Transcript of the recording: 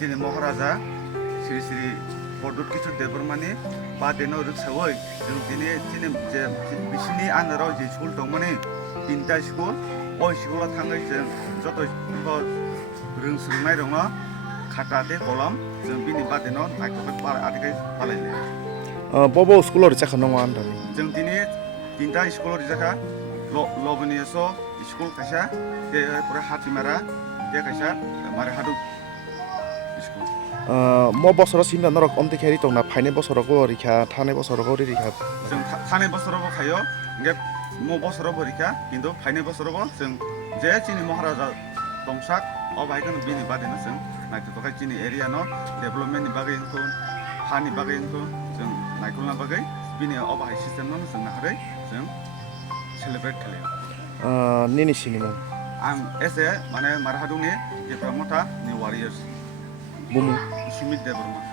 Sini Maharaja Sri Sri Bordut Kichur Debormani Badeno Ruksawai Sini Bisini Anaro School Tomani Inta School Oi School Tangai Joto Rung Surmai Ronga Katate Kolam Bini Badeno Naikobat Artikai Palai Bobo School or Chakanong Jung Dini Inta School Rizaka Lobaniaso School Kasha De Pura Hatimara De Kasha Marahadu 뭐 버스로 심는 너럭 엄대 캐리 동나 파이네 버스로고 리카 타네 버스로고 리카 좀 타네 버스로고 가요 이게 뭐 버스로고 리카 근데 파이네 버스로고 좀 제치니 모하라자 동삭 어바이건 비니 바데는 좀 나이트 또 같이 에리아노 데벨롭먼트 바게인코 하니 바게인코 좀 나이콜나 바게 비니 어바이 시스템은 좀 나하래 좀 셀레브레이트 해요 니니 시니모 에세 만에 마라하둥네 이 프로모타 니 워리어스 Bumu Sumit Deborma